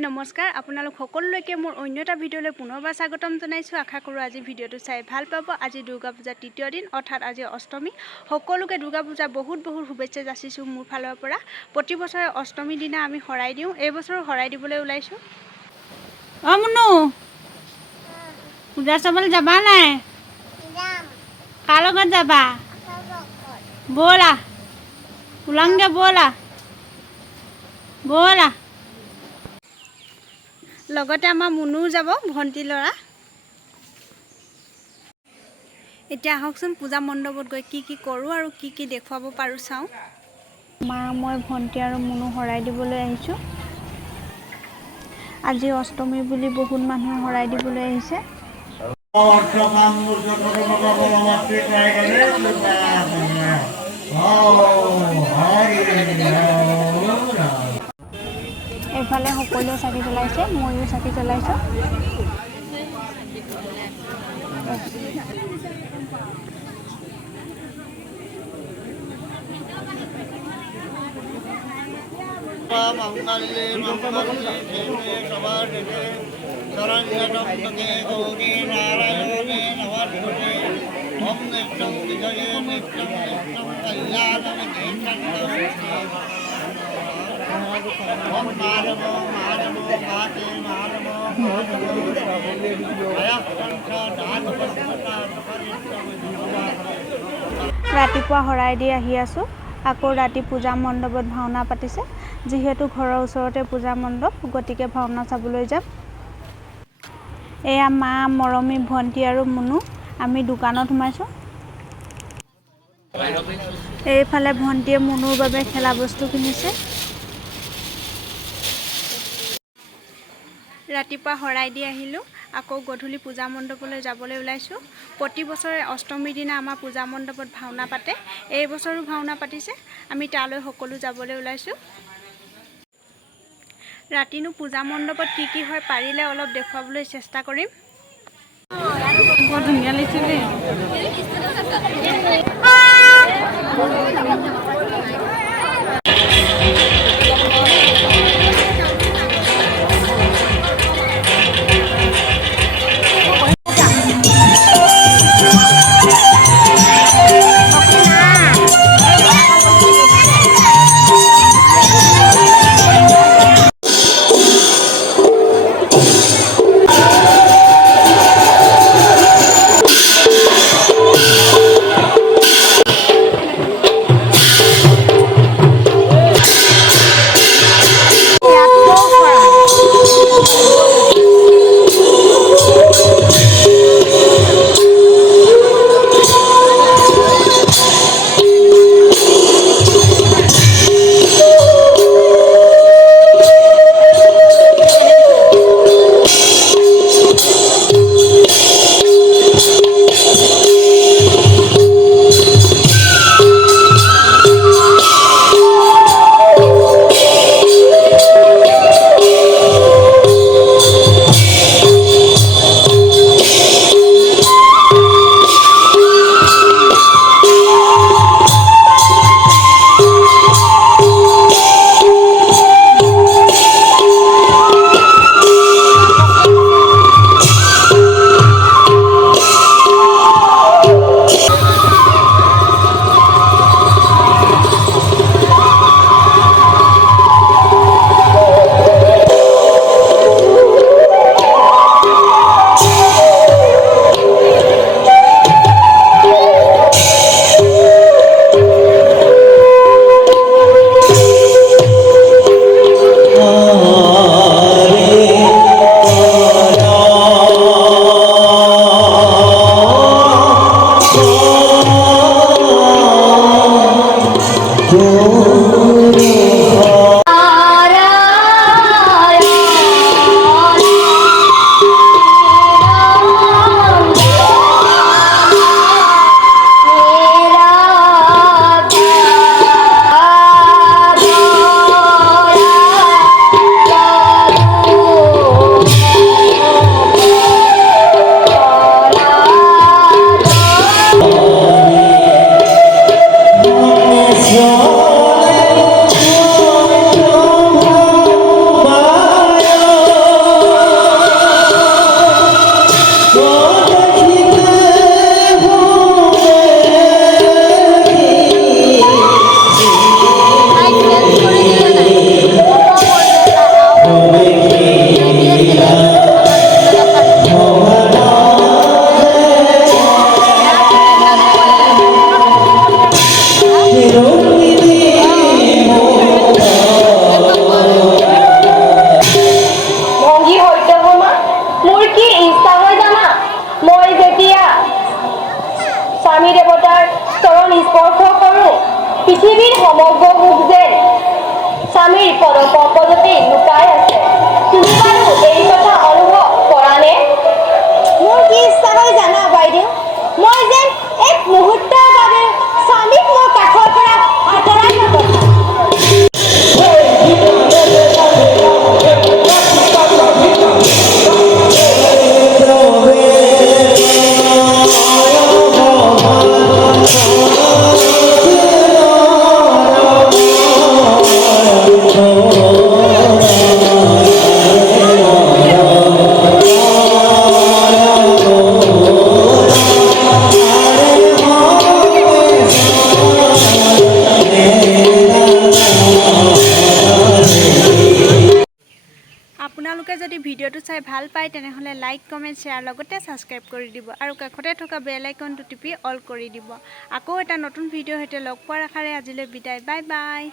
নমস্কাৰ আপোনালোক সকলোলৈকে মোৰ অন্য এটা ভিডিঅ'লৈ পুনৰবাৰ স্বাগতম জনাইছোঁ। আশা কৰোঁ আজি ভিডিঅ'টো চাই ভাল পাব। আজি দুৰ্গা পূজাৰ তৃতীয় দিন অৰ্থাৎ আজি অষ্টমী। সকলোকে দুৰ্গা পূজাৰ বহুত শুভেচ্ছা যাচিছোঁ মোৰ ফালৰ পৰা। প্ৰতি বছৰে অষ্টমীৰ দিনা আমি শৰাই দিওঁ, এই বছৰো শৰাই দিবলৈ ওলাইছোঁ। মুনু পূজা চাবলৈ যাবা নাই? কাৰ লগত যাবা? ব'লা ওলাংগে, ব'লা ব'লা। লগতে আমাৰ মুনুও যাব, ভণ্টি ল'ৰা। এতিয়া আহকচোন পূজা মণ্ডপত গৈ কি কৰোঁ আৰু কি দেখুৱাব পাৰোঁ চাওঁ। মা, মই, ভণ্টি আৰু মুনু শৰাই দিবলৈ আহিছোঁ। আজি অষ্টমী বুলি বহুত মানুহে শৰাই দিবলৈ আহিছে। এইফালে সকলোৱে চাকি জ্বলাইছে, ময়ো চাকি জ্বলাইছোঁ। ৰাতিপুৱা শৰাই দি আহি আছোঁ। আকৌ ৰাতি পূজা মণ্ডপত ভাওনা পাতিছে। যিহেতু ঘৰৰ ওচৰতে পূজা মণ্ডপ, গতিকে ভাওনা চাবলৈ যাম। এয়া মা, মৰমী, ভণ্টি আৰু মুনু। আমি দোকানত সোমাইছোঁ। এইফালে ভণ্টিয়ে মুনুৰ বাবে খেলা বস্তু কিনিছে। ৰাতিপুৱা শৰাই দি আহিলোঁ, আকৌ গধূলি পূজা মণ্ডপলৈ যাবলৈ ওলাইছোঁ। প্ৰতি বছৰে অষ্টমীৰ দিনা আমাৰ পূজা মণ্ডপত ভাওনা পাতে। এই বছৰো ভাওনা পাতিছে, আমি তালৈ সকলো যাবলৈ ওলাইছোঁ। ৰাতিনো পূজা মণ্ডপত কি হয় পাৰিলে অলপ দেখুৱাবলৈ চেষ্টা কৰিম। বৰ ধুনীয়া লাগিছে দেই। সমগ্ৰ সুখ যেন স্বামীৰ পদপদতে লুকাই আছে। তুমি বাৰু এই কথা অনুভৱ কৰা নে? মোৰ কি ইচ্ছা হয় জানা বাইদেউ, মই যেন এক মুহূৰ্তৰ বাবে স্বামীক মোৰ কাষৰ পৰা আঁতৰাই নপঠাওঁ। আপোনালোকে যদি ভিডিঅ'টো চাই ভাল পায় তেনেহ'লে লাইক কমেণ্ট শ্বেয়াৰ লগতে ছাবস্ক্ৰাইব কৰি দিব আৰু কাষতে থকা বেল আইকনটো টিপি অল কৰি দিব। আকৌ এটা নতুন ভিডিঅ'ৰ সৈতে লগ পোৱাৰ আশাৰে আজিলৈ বিদায়। Bye bye.